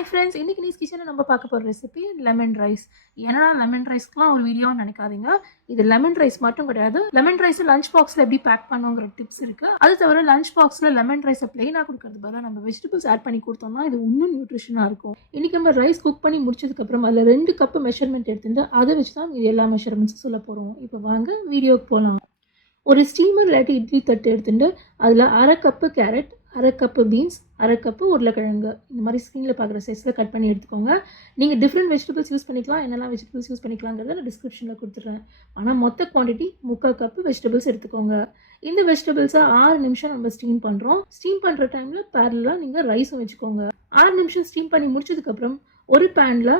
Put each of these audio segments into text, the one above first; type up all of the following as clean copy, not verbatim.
Hi friends, இன்னைக்கு knees கிச்சனில் நம்ம பார்க்க போகிற ரெசிபி லெமன் ரைஸ். ஏன்னா லெமன் ரைஸ்க்குலாம் ஒரு வீடியோன்னு நினைக்காதீங்க. இது லெமன் ரைஸ் மட்டும் கிடையாது. லெமன் ரைஸ் லஞ்ச் பாக்ஸில் எப்படி பேக் பண்ணுங்கிற டிப்ஸ் இருக்குது. அது தவிர லஞ்ச் பாக்ஸில் லெமன் ரைஸை பிளெயினாக கொடுக்கறது பதிலாக நம்ம வெஜிடபிள்ஸ் ஆட் பண்ணி கொடுத்தோம்னா இது இன்னும் நியூட்ரிஷனாக இருக்கும். இன்றைக்கி நம்ம ரைஸ் குக் பண்ணி முடிச்சதுக்கப்புறம் அதில் 2 கப்பு மெஷர்மெண்ட் எடுத்துட்டு அதை வச்சு தான் இது எல்லா மெஷர்மெண்ட்ஸும் சொல்ல போகிறோம். இப்போ வாங்க வீடியோக்கு போகலாம். ஒரு ஸ்டீமர் இல்லாட்டி இட்லி தட்டு எடுத்துட்டு அதில் 1/2 cup carrot, 1/2 cup beans, 1/2 cup உருளைக்கிழங்கு இந்த மாதிரி ஸ்க்ரீனில் பார்க்குற சைஸில் கட் பண்ணி எடுத்துக்கோங்க. நீங்கள் டிஃப்ரெண்ட் வெஜிடபிள்ஸ் யூஸ் பண்ணிக்கலாம். என்னெல்லாம் வெஜிடபிள்ஸ் யூஸ் பண்ணிக்கலாங்கிறத நான் டிஸ்கிரிப்ஷனில் கொடுத்துட்றேன். ஆனால் மொத்த குவான்டிட்டி 3/4 கப்பு வெஜிடபிள்ஸ் எடுத்துக்கோங்க. இந்த வெஜிடபிள்ஸை 6 நிமிஷம் நம்ம ஸ்டீம் பண்ணுறோம். ஸ்டீம் பண்ணுற டைமில் பேரலாக நீங்கள் ரைஸும் வச்சுக்கோங்க. 6 நிமிஷம் ஸ்டீம் பண்ணி முடிச்சதுக்கப்புறம் ஒரு பேனில்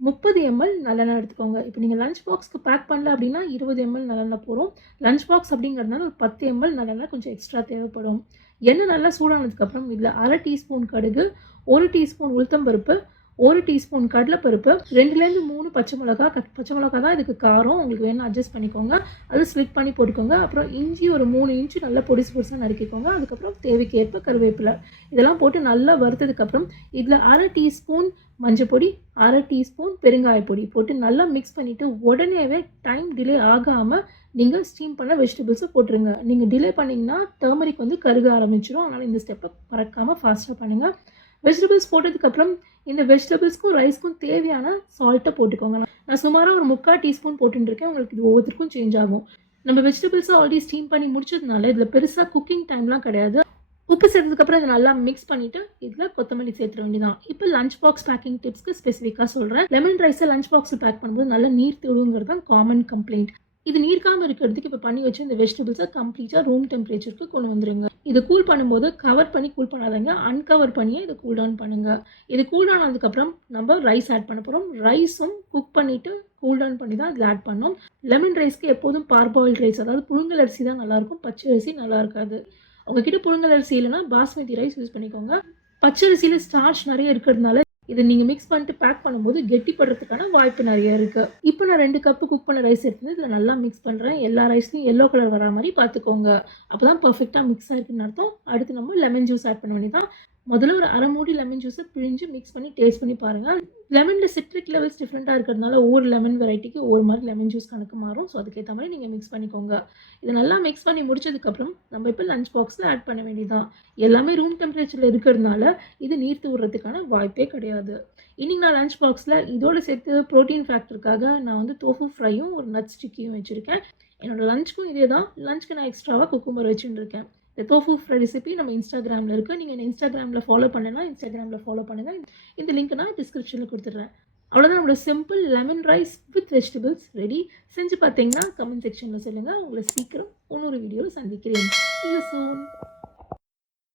30 ml நல்லெண்ணெய் எடுத்துக்கோங்க. இப்போ நீங்கள் லஞ்ச் பாக்ஸ்க்கு பேக் பண்ணல அப்படின்னா 20 ml நல்லெண்ணெய் போகிறோம். லஞ்ச் பாக்ஸ் அப்படிங்கிறதுனால ஒரு 10 ml நல்லெண்ணெய் கொஞ்சம் எக்ஸ்ட்ரா தேவைப்படும். எண்ணெய் நல்லா சூடானதுக்கப்புறம் இதில் 1/2 டீஸ்பூன் கடுகு, 1 டீஸ்பூன் உளுத்தம்பருப்பு, 1 டீஸ்பூன் கடலைப்பருப்பு, 2லேருந்து 3 பச்சை மிளகா. பச்சை மிளகா தான் இதுக்கு காரம், உங்களுக்கு வேணும் அட்ஜஸ்ட் பண்ணிக்கோங்க. அது ஸ்ப்ளிட் பண்ணி போட்டுக்கோங்க. அப்புறம் இஞ்சி ஒரு 3 இன்ச்சு நல்லா பொடிசு பொடிசாக நறுக்கிக்கோங்க. அதுக்கப்புறம் தேவைக்கேற்ப கருவேப்பிலை இதெல்லாம் போட்டு நல்லா வறுத்ததுக்கப்புறம் இதில் 1/2 டீஸ்பூன் மஞ்சள் பொடி, 1/2 டீஸ்பூன் பெருங்காயப்பொடி போட்டு நல்லா மிக்ஸ் பண்ணிவிட்டு உடனேவே டைம் டிலே ஆகாமல் நீங்கள் ஸ்டீம் பண்ண வெஜிடபிள்ஸை போட்டுருங்க. நீங்கள் டிலே பண்ணிங்கன்னா டர்மரிக் வந்து கருக ஆரம்பிச்சிடும். அதனால் இந்த ஸ்டெப்பை மறக்காமல் ஃபாஸ்ட்டாக பண்ணுங்கள். வெஜிடபிள்ஸ் போட்டதுக்கப்புறம் இந்த வெஜிடபிள்ஸ்க்கும் ரைஸ்க்கும் தேவையான சால்ட்டை போட்டுக்கோங்க. நான் சுமாராக ஒரு 3/4 டீஸ்பூன் போட்டுருக்கேன். உங்களுக்கு இது ஒவ்வொருத்தருக்கும் சேஞ்ச் ஆகும். நம்ம வெஜிடபிள்ஸை ஆல்ரெடி ஸ்டீம் பண்ணி முடிச்சதுனால இதில் பெருசாக குக்கிங் டைம்லாம் கிடையாது. உப்பு சேர்த்ததுக்கப்புறம் இதை நல்லா மிக்ஸ் பண்ணிவிட்டு இதில் கொத்தமல்லி சேர்த்துற வேண்டியதான். இப்போ லஞ்ச் பாக்ஸ் பேக்கிங் டிப்ஸ்க்கு ஸ்பெசிஃபிக்காக சொல்கிறேன். லெமன் ரைஸை லஞ்ச் பாக்ஸில் பேக் பண்ணும்போது நல்லா நீர் தேடுங்கிறது தான் காமன் கம்ப்ளைண்ட். இது நீர்க்காமல் இருக்கிறதுக்கு இப்போ பண்ணி வச்சு இந்த வெஜிடபிள்ஸை கம்ப்ளீட்டாக ரூம் டெம்பரேச்சருக்கு கொண்டு வந்துடுங்க. இது கூல் பண்ணும்போது கவர் பண்ணி கூல் பண்ணாதீங்க, அன்கவர் பண்ணியே இதை கூல் டவுன் பண்ணுங்கள். இது கூல் டவுன் ஆனதுக்கப்புறம் நம்ம ரைஸ் ஆட் பண்ண போகிறோம். ரைஸும் குக் பண்ணிவிட்டு கூல் டவுன் பண்ணி தான் இதில் ஆட் பண்ணோம். லெமன் ரைஸ்க்கு எப்போதும் பார்பாயில் ரைஸ், அதாவது புழுங்கல் அரிசி தான் நல்லாயிருக்கும், பச்சை அரிசி நல்லா இருக்காது. உங்ககிட்ட புழுங்கல் அரிசி இல்லைன்னா பாஸ்மதி ரைஸ் யூஸ் பண்ணிக்கோங்க. பச்சை அரிசியில் ஸ்டார்ச் நிறைய இருக்கிறதுனால இதை நீங்கள் மிக்ஸ் பண்ணிட்டு பேக் பண்ணும்போது கெட்டிப்படுறதுக்கான வாய்ப்பு நிறைய இருக்குது. இப்போ நான் 2 கப்பு குக் பண்ண ரைஸ் எடுத்து இதில் நல்லா மிக்ஸ் பண்ணுறேன். எல்லா ரைஸ்லையும் எல்லோ கலர் வர மாதிரி பார்த்துக்கோங்க. அப்போ தான் பர்ஃபெக்டாக மிக்ஸ் ஆகிருக்குன்னு அர்த்தம். அடுத்து நம்ம லெமன் ஜூஸ் ஆட் பண்ண வேண்டியதான். முதல்ல ஒரு 1/2 மூடி லெமன் ஜூஸை பிழிஞ்சு மிக்ஸ் பண்ணி டேஸ்ட் பண்ணி பாருங்கள். லெமனில் சிட்ரிக் லெவல்ஸ் டிஃப்ரெண்ட்டாக இருக்கிறதுனால ஒவ்வொரு லெமன் வெரைட்டிக்கு ஒவ்வொரு மாதிரி லெமன் ஜூஸ் கணக்கு மாறும். ஸோ அதுக்கேற்ற மாதிரி நீங்கள் மிக்ஸ் பண்ணிக்கோங்க. இதை நல்லா மிக்ஸ் பண்ணி முடிச்சதுக்கப்புறம் நம்ம இப்போ லஞ்ச் பாக்ஸில் ஆட் பண்ண வேண்டியதான். எல்லாமே ரூம் டெம்பரேச்சரில் இருக்கிறதுனால இது நீர்த்து விடுறதுக்கான வாய்ப்பே கிடையாது. இன்றைக்கி நான் லஞ்ச் பாக்ஸில் இதோடு சேர்த்து ப்ரோட்டீன் ஃபேக்டருக்காக நான் வந்து டோஃபு ஃப்ரையும் ஒரு நட் ஸ்டிக்கியும் வச்சுருக்கேன். என்னோடய லஞ்சுக்கும் இதே தான். லஞ்சுக்கு நான் எக்ஸ்ட்ராவாக குக்கும்பர் வச்சுருக்கேன். இந்த டோஃபு ஃப்ரை ரெசிபி நம்ம இன்ஸ்டாகிராமில் இருக்குது. நீங்கள் என்ன இன்ஸ்டாகிராமில் ஃபாலோ பண்ணனா இன்ஸ்டாகிராமில் ஃபாலோ பண்ணுங்கள். இந்த லிங்க் நான் டிஸ்கிரிப்ஷனில் கொடுத்துட்றேன். அவ்வளோதான், நம்மளோட simple lemon rice with vegetables ready. செஞ்சு பார்த்தீங்கன்னா கமெண்ட் செக்ஷனில் சொல்லுங்கள். உங்களை சீக்கிரம் இன்னொரு வீடியோவில் சந்திக்கிறேன். See you soon.